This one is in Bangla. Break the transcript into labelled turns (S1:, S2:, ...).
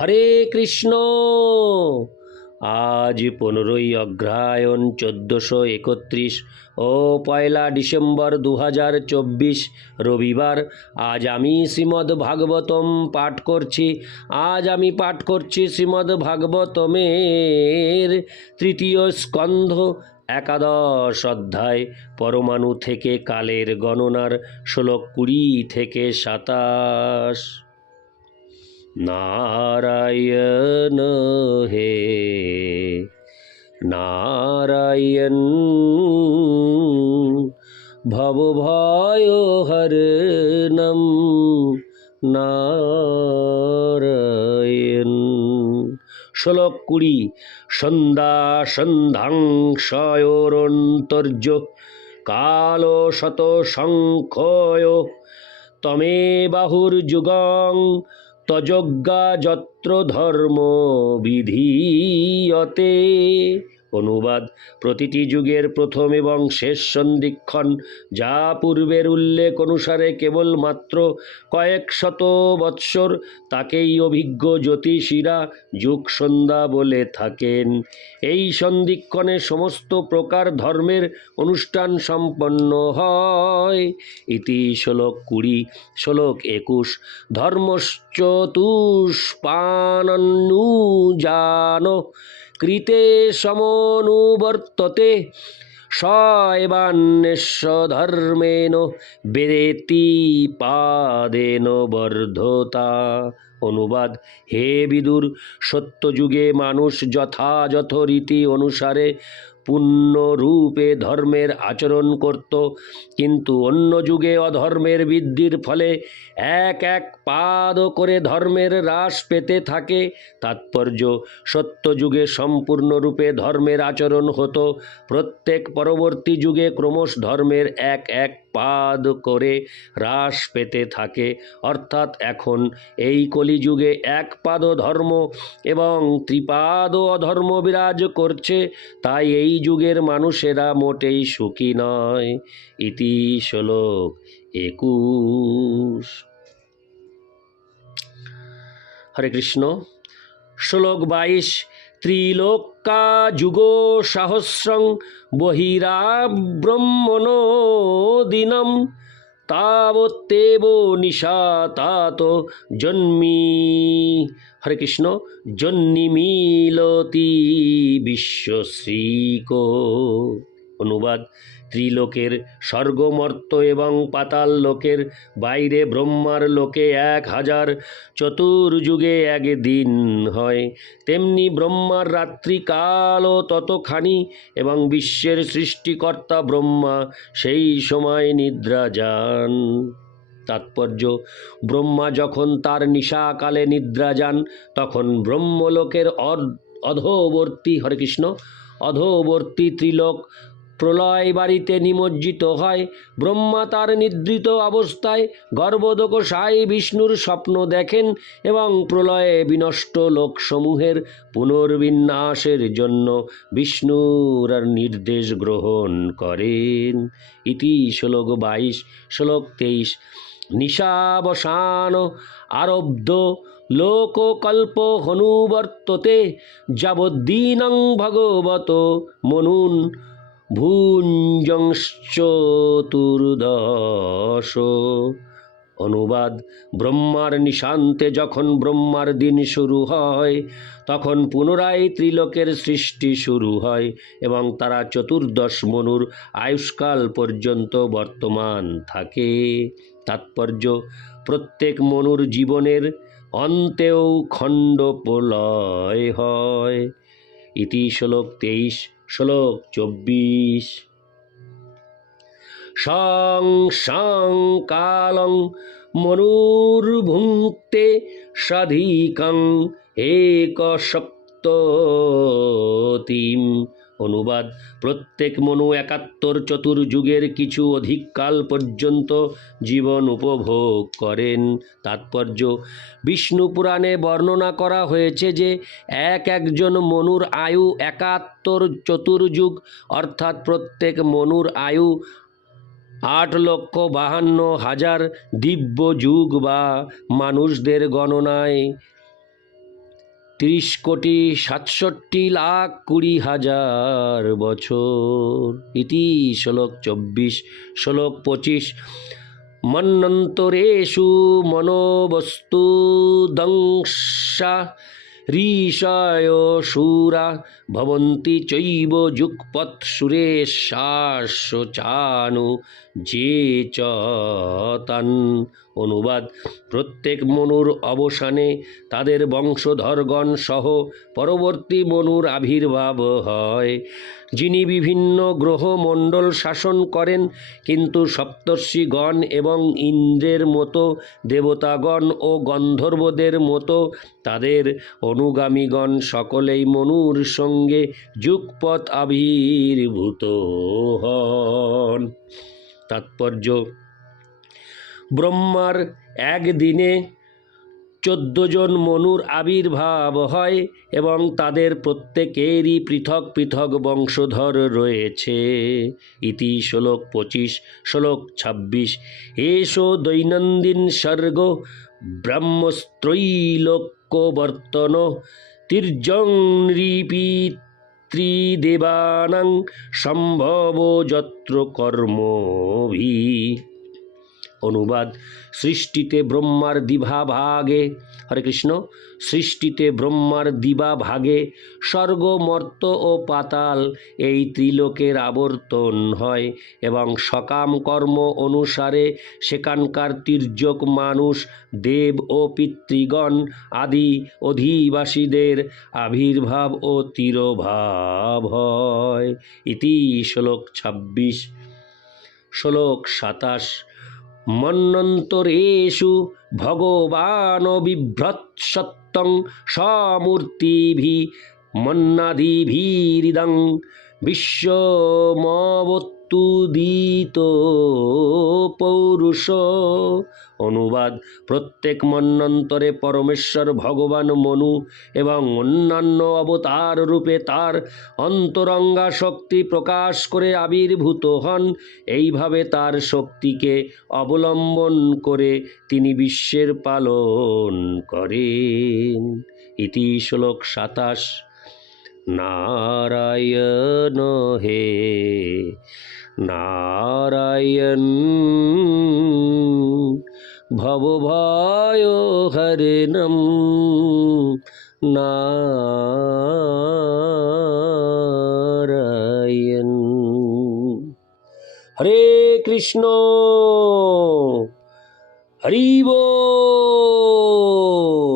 S1: হরে কৃষ্ণ। আজ পনেরোই অগ্রহায়ণ চোদ্দোশো একত্রিশ ও পয়লা ডিসেম্বর দু হাজার চব্বিশ রবিবার। আজ আমি শ্রীমদ্ ভাগবতম পাঠ করছি। আজ আমি পাঠ করছি শ্রীমদ্ ভাগবতমের তৃতীয় স্কন্ধ, একাদশ অধ্যায়, পরমাণু থেকে কালের গণনার ষোলো কুড়ি থেকে সাতাশ। নারায়ণ হে নারায়ণ ভবভয় হরণম নারায়ণ শ্লোক কুড়ি সন্ধ্যা সন্ধ্যাং শয়োরন্তর্য কাল শত সংখ্যয় তমে বাহুর্যুগং তযজ্ঞা যত্র ধর্ম বিধীয়তে। অনুবাদ। প্রতিটি যুগের প্রথম এবং শেষ সন্ধিক্ষণ, যা পূর্বের উল্লেখ অনুসারে কেবলমাত্র কয়েক শত বৎসর, তাকেই অভিজ্ঞ জ্যোতিষীরা যুগ সন্ধ্যা বলে থাকেন। এই সন্ধিক্ষণে সমস্ত প্রকার ধর্মের অনুষ্ঠান সম্পন্ন হয়। ইতি শ্লোক কুড়ি, শ্লোক একুশ ধর্মশ্চতুষ্পাননুজান কৃতে সমনুবর্ততে স ধর্মেন বেদেতি পাদেন বর্ধতা। অনুবাদ, হে বিদুর, সত্যযুগে মানুষ যথাযথ রীতি অনুসারে পূর্ণরূপে ধর্মের আচরণ করত, কিন্তু অন্য যুগে অধর্মের বৃদ্ধির ফলে এক এক পাদ করে ধর্মের হ্রাস পেতে থাকে। তাৎপর্য সত্য সত্যযুগে সম্পূর্ণরূপে ধর্মের আচরণ হতো। প্রত্যেক পরবর্তী যুগে ক্রমশ ধর্মের এক এক পাদ করে হ্রাস পেতে থাকে। অর্থাৎ এখন এই কলিযুগে এক পাদ ধর্ম এবং ত্রিপাদ অধর্ম বিরাজ করছে, তাই এই যুগের মানুষেরা মোটেই সুখী নয়। ইতি শ্লোক একুশ। হরে কৃষ্ণ, শ্লোক বাইশ ত্রিলোকা যুগ সহস্রং বহিরা ব্রহ্মণ দিনম তাবত্তেব নিশাতাত জন্মি। হরে কৃষ্ণ জন্মিমিলতি বিশ্বশ্রীক অনুবাদ। ত্রিলোকের স্বর্গমর্ত এবং পাতাল লোকের বাইরে ব্রহ্মার লোকে এক হাজার চতুর্যুগে এক দিন হয়। তেমনি ব্রহ্মার রাত্রিকালও ততখানি এবং বিশ্বের সৃষ্টিকর্তা ব্রহ্মা সেই সময় নিদ্রা যান। তাৎপর্য, ব্রহ্মা যখন তার নিশাকালে নিদ্রা যান, তখন ব্রহ্মলোকের অধোবর্তী, হরে কৃষ্ণ, অধোবর্তী ত্রিলোক প্রলয় বাড়িতে নিমজ্জিত হয়। ব্রহ্মা তার নিদ্রিত অবস্থায় গর্ভদক সাই বিষ্ণুর স্বপ্ন দেখেন এবং প্রলয়ে বিনষ্ট লোকসমূহের পুনর্বিন্যাসের জন্য বিষ্ণুর নির্দেশ গ্রহণ করেন। ইতি শ্লোক বাইশ, শ্লোক তেইশ। নিশাবসান আরব্ধ লোককল্প হনুবর্ততে, যাবদ্দিনং ভগবত মনুন ভুঞ্জংশ্চতুর্দশ অনুবাদ, ব্রহ্মার নিশান্তে যখন ব্রহ্মার দিন শুরু হয়, তখন পুনরায় ত্রিলোকের সৃষ্টি শুরু হয় এবং তারা চতুর্দশ মনুর আয়ুষ্কাল পর্যন্ত বর্তমান থাকে। তাৎপর্য, প্রত্যেক মনুর জীবনের অন্তেও খণ্ড প্রলয় হয়। ইতি শ্লোক তেইশ। শ্লোক চব্বিশ। সং সং কালং মনুর্ভুঙ্ক্তে সাধিকং এক সপ্ততিম অনুবাদ। প্রত্যেক মনু একাত্তর চতুর্যুগের কিছু অধিক কাল পর্যন্ত জীবন উপভোগ করেন। তাৎপর্য, বিষ্ণু পুরাণে বর্ণনা করা হয়েছে যে, এক একজন মনুর আয়ু একাত্তর চতুর্যুগ অর্থাৎ প্রত্যেক মনুর আয়ু আট লক্ষ বাহান্ন হাজার দিব্য যুগ বা মানুষদের গণনায় তিরিশ কোটি সাতষট্টি লাখ কুড়ি হাজার বছর। ইতি শ্লোক চব্বিশ, শ্লোক পঁচিশ। মন্নন্তরেষু মনোবস্তু দংশা ঋষয় সুরা ভবন্তি চৈব যুগপৎ সুরেশাশ্চানু যে চতান অনুবাদ, প্রত্যেক মনুর অবসানে তাদের বংশধরগণ সহ পরবর্তী মনুর আবির্ভাব হয়। যিনি বিভিন্ন গ্রহমণ্ডল শাসন করেন, কিন্তু সপ্তর্ষিগণ এবং ইন্দ্রের মতো দেবতাগণ ও গন্ধর্বদের মতো তাদের অনুগামীগণ সকলেই মনুর সঙ্গে যুগপথ আবির্ভূত হন। তাৎপর্য, ব্রহ্মার একদিনে চোদ্দ জন মনুর আবির্ভাব হয় এবং তাদের প্রত্যেকেরই পৃথক পৃথক বংশধর রয়েছে। ইতি শ্লোক পঁচিশ, শ্লোক ছাব্বিশ এসো দৈনন্দিন স্বর্গ ব্রহ্মস্ত্রৈলোক্যবর্তন তির্যং ত্রিদেবানাং সম্ভব যত্র কর্মভি অনুবাদ, সৃষ্টিতে ব্রহ্মার দিভা ভাগে, হরে কৃষ্ণ, সৃষ্টিতে ব্রহ্মার দিবা ভাগে, স্বর্গ, মর্ত ও পাতাল এই ত্রিলোকের আবর্তন হয় এবং সকাম কর্ম অনুসারে সেখানকার তির্যক মানুষ, দেব ও পিতৃগণ আদি অধিবাসীদের আবির্ভাব ও তিরোভাব হয়। ইতি শ্লোক ছাব্বিশ, শ্লোক সাতাশ মন্নন্তরেষু ভগবান বিভ্রৎসত্তং সমূর্তিভি মন্নাদিভিরিদং বিশ্বমবত্তুদিত পৌরুষ। অনুবাদ, প্রত্যেক মন্নন্তরে পরমেশ্বর ভগবান মনু এবং অন্যান্য অবতার রূপে তার অন্তরঙ্গা শক্তি প্রকাশ করে আবির্ভূত হন। এইভাবে তার শক্তিকে অবলম্বন করে তিনি বিশ্বের পালন করেন। ইতি শ্লোক সাতাশ। নারায়ণ হে নারায়ণ। ভবভয় হরিণম নারায়ণ। হরে কৃষ্ণ। হরি বল